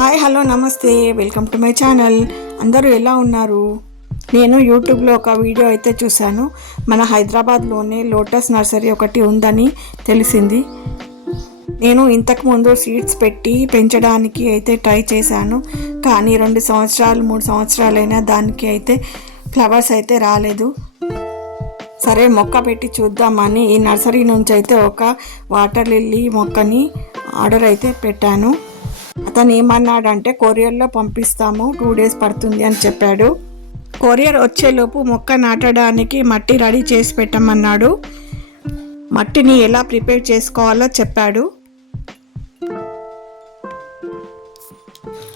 Hi hello నమస్తే, welcome to my channel. అందరూ ఎలా ఉన్నారు? నేను యూట్యూబ్లో ఒక వీడియో అయితే చూశాను. మన హైదరాబాద్లోనే లోటస్ నర్సరీ ఒకటి ఉందని తెలిసింది. నేను ఇంతకుముందు సీడ్స్ పెట్టి పెంచడానికి అయితే ట్రై చేశాను, కానీ 2 సంవత్సరాలు 3 సంవత్సరాలైనా దానికి అయితే ఫ్లవర్స్ అయితే రాలేదు. సరే మొక్క పెట్టి చూద్దామని ఈ నర్సరీ నుంచి అయితే ఒక వాటర్ లిల్లీ మొక్కని ఆర్డర్ అయితే పెట్టాను. అతను ఏమన్నాడంటే కొరియర్లో పంపిస్తాము, 2 days పడుతుంది అని చెప్పాడు. కొరియర్ వచ్చేలోపు మొక్క నాటడానికి మట్టి రెడీ చేసి పెట్టమన్నాడు. మట్టిని ఎలా ప్రిపేర్ చేసుకోవాలో చెప్పాడు.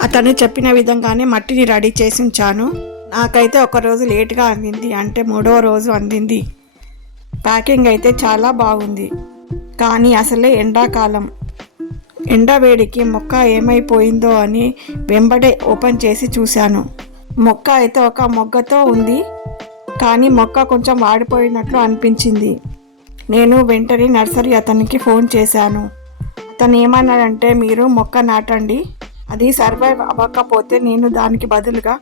అతను చెప్పిన విధంగానే మట్టిని రెడీ చేసి ఉంచాను. నాకైతే ఒక రోజు లేట్గా అందింది, అంటే 3వ రోజు అందింది. ప్యాకింగ్ అయితే చాలా బాగుంది, కానీ అసలే ఎండాకాలం. ఎండవేడికి మొక్క ఏమైపోయిందో అని వెంబడే ఓపెన్ చేసి చూశాను. మొక్క అయితే ఒక మొగ్గతో ఉంది, కానీ మొక్క కొంచెం వాడిపోయినట్లు అనిపించింది. నేను వెంటనే నర్సరీ అతనికి ఫోన్ చేశాను. అతను ఏమన్నాడంటే, మీరు మొక్క నాటండి, అది సర్వైవ్ అవ్వకపోతే నేను దానికి బదులుగా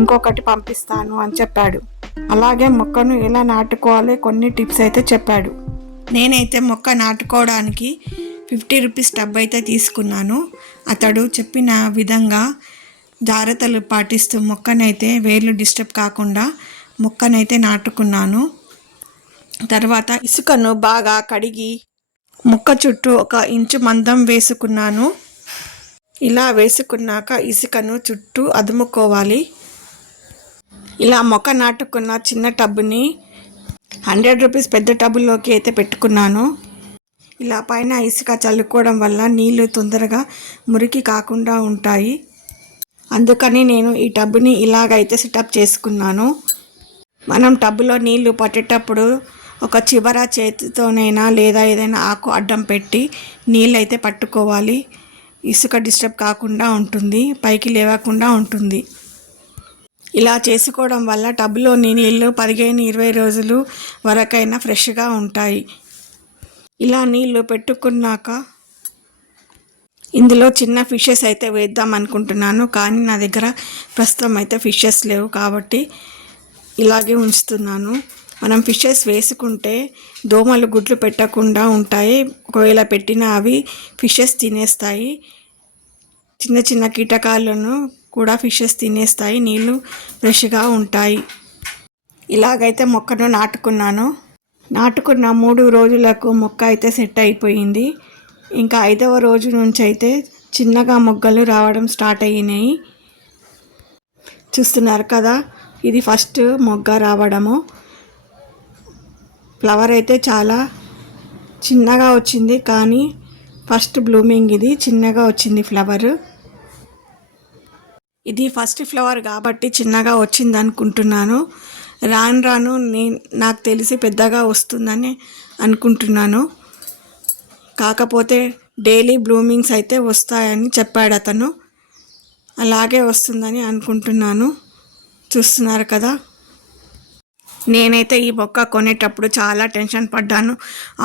ఇంకొకటి పంపిస్తాను అని చెప్పాడు. అలాగే మొక్కను ఎలా నాటుకోవాలో కొన్ని టిప్స్ అయితే చెప్పాడు. నేనైతే మొక్క నాటుకోవడానికి 50 రూపీస్ టబ్ అయితే తీసుకున్నాను. అతడు చెప్పిన విధంగా జాగ్రత్తలు పాటిస్తూ మొక్కనైతే వేర్లు డిస్టర్బ్ కాకుండా మొక్కనైతే నాటుకున్నాను. తర్వాత ఇసుకను బాగా కడిగి మొక్క చుట్టూ 1 ఇంచు మందం వేసుకున్నాను. ఇలా వేసుకున్నాక ఇసుకను చుట్టూ అదుముకోవాలి. ఇలా మొక్క నాటుకున్న చిన్న టబ్ని 100 రూపీస్ పెద్ద టబ్బులోకి అయితే పెట్టుకున్నాను. ఇలా పైన ఇసుక చల్లుకోవడం వల్ల నీళ్లు తొందరగా మురికి కాకుండా ఉంటాయి. అందుకని నేను ఈ టబ్ని ఇలాగైతే సెటప్ చేసుకున్నాను. మనం టబ్లో నీళ్లు పట్టేటప్పుడు ఒక చివర చేతితోనైనా లేదా ఏదైనా ఆకు అడ్డం పెట్టి నీళ్ళు అయితే పట్టుకోవాలి. ఇసుక డిస్టర్బ్ కాకుండా ఉంటుంది, పైకి లేవకుండా ఉంటుంది. ఇలా చేసుకోవడం వల్ల టబ్లోని నీళ్ళు 15-20 రోజులు వరకైనా ఫ్రెష్గా ఉంటాయి. ఇలా నీళ్ళు పెట్టుకున్నాక ఇందులో చిన్న ఫిషెస్ అయితే వేద్దాం అనుకుంటున్నాను, కానీ నా దగ్గర ప్రస్తుతం అయితే ఫిషెస్ లేవు కాబట్టి ఇలాగే ఉంచుతున్నాను. మనం ఫిషెస్ వేసుకుంటే దోమలు గుడ్లు పెట్టకుండా ఉంటాయి. ఒకవేళ పెట్టినా అవి ఫిషెస్ తినేస్తాయి. చిన్న చిన్న కీటకాలను కూడా ఫిషెస్ తినేస్తాయి. నీళ్ళు ఫ్రెష్గా ఉంటాయి. ఇలాగైతే మొక్కను నాటుకున్న 3 రోజులకు మొక్క అయితే సెట్ అయిపోయింది. ఇంకా 5వ రోజు నుంచి అయితే చిన్నగా మొగ్గలు రావడం స్టార్ట్ అయినాయి. చూస్తున్నారు కదా, ఇది ఫస్ట్ మొగ్గ రావడము. ఫ్లవర్ అయితే చాలా చిన్నగా వచ్చింది, కానీ ఫస్ట్ బ్లూమింగ్ ఇది చిన్నగా వచ్చింది ఫ్లవర్. ఇది ఫస్ట్ ఫ్లవర్ కాబట్టి చిన్నగా వచ్చింది అనుకుంటున్నాను. రాను నాకు తెలిసి పెద్దగా వస్తుందని అనుకుంటున్నాను. కాకపోతే డైలీ బ్లూమింగ్స్ అయితే వస్తాయని చెప్పాడు అతను. అలాగే వస్తుందని అనుకుంటున్నాను. చూస్తున్నారు కదా, నేనైతే ఈ మొక్క కొనేటప్పుడు చాలా టెన్షన్ పడ్డాను.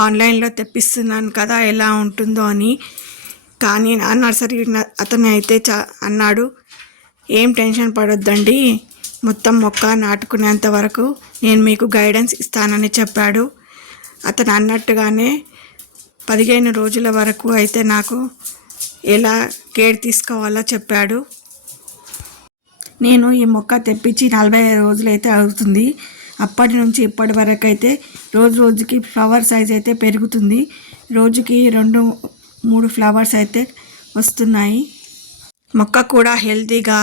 ఆన్లైన్లో తెప్పిస్తున్నాను కదా, ఎలా ఉంటుందో అని. కానీ ఆ నర్సరీ అతను అయితే అన్నాడు, ఏం టెన్షన్ పడొద్దండి, మొత్తం మొక్క నాటుకునేంత వరకు నేను మీకు గైడెన్స్ ఇస్తానని చెప్పాడు. అతను అన్నట్టుగానే 15 రోజుల వరకు అయితే నాకు ఎలా కేర్ తీసుకోవాలో చెప్పాడు. నేను ఈ మొక్క తెప్పించి 45 రోజులు అయితే అవుతుంది. అప్పటి నుంచి ఇప్పటి వరకు అయితే రోజుకి ఫ్లవర్ సైజ్ అయితే పెరుగుతుంది. రోజుకి 2-3 ఫ్లవర్స్ అయితే వస్తున్నాయి. మొక్క కూడా హెల్తీగా,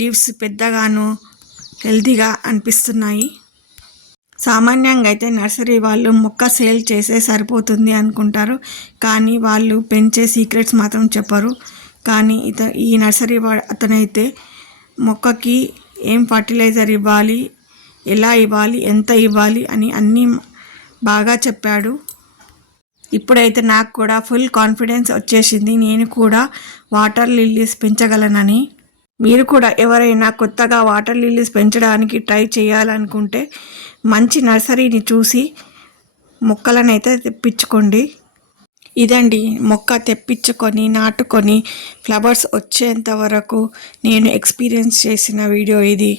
లీవ్స్ పెద్దగాను హెల్తీగా అనిపిస్తున్నాయి. సామాన్యంగా అయితే నర్సరీ వాళ్ళు మొక్క సేల్ చేసే సరిపోతుంది అనుకుంటారు, కానీ వాళ్ళు పెంచే సీక్రెట్స్ మాత్రం చెప్పరు. కానీ ఈ నర్సరీ అతనైతే మొక్కకి ఏం ఫర్టిలైజర్ ఇవ్వాలి, ఎలా ఇవ్వాలి, ఎంత ఇవ్వాలి అని అన్నీ బాగా చెప్పాడు. ఇప్పుడైతే నాకు కూడా ఫుల్ కాన్ఫిడెన్స్ వచ్చేసింది, నేను కూడా వాటర్ లిల్లీస్ పెంచగలనని. మీరు కూడా ఎవరైనా కొత్తగా వాటర్ లిల్లీస్ పెంచడానికి ట్రై చేయాలనుకుంటే మంచి నర్సరీని చూసి మొక్కలను అయితే తెప్పించుకోండి. ఇదండి మొక్క తెప్పించుకొని నాటుకొని ఫ్లవర్స్ వచ్చేంత వరకు నేను ఎక్స్పీరియన్స్ చేసిన వీడియో ఇది.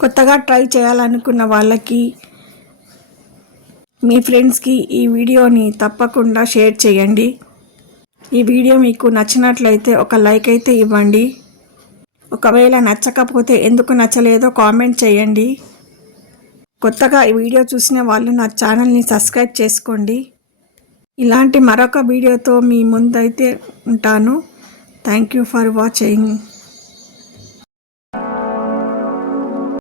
కొత్తగా ట్రై చేయాలనుకున్న వాళ్ళకి, మీ ఫ్రెండ్స్కి ఈ వీడియోని తప్పకుండా షేర్ చేయండి. ఈ వీడియో మీకు నచ్చినట్లయితే ఒక లైక్ అయితే ఇవ్వండి. ఒకవేళ నచ్చకపోతే ఎందుకు నచ్చలేదో కామెంట్ చేయండి. కొత్తగా ఈ వీడియో చూసిన వాళ్ళు నా ఛానల్ని సబ్స్క్రైబ్ చేసుకోండి. ఇలాంటి మరొక వీడియోతో మీ ముందైతే ఉంటాను. Thank you for watching.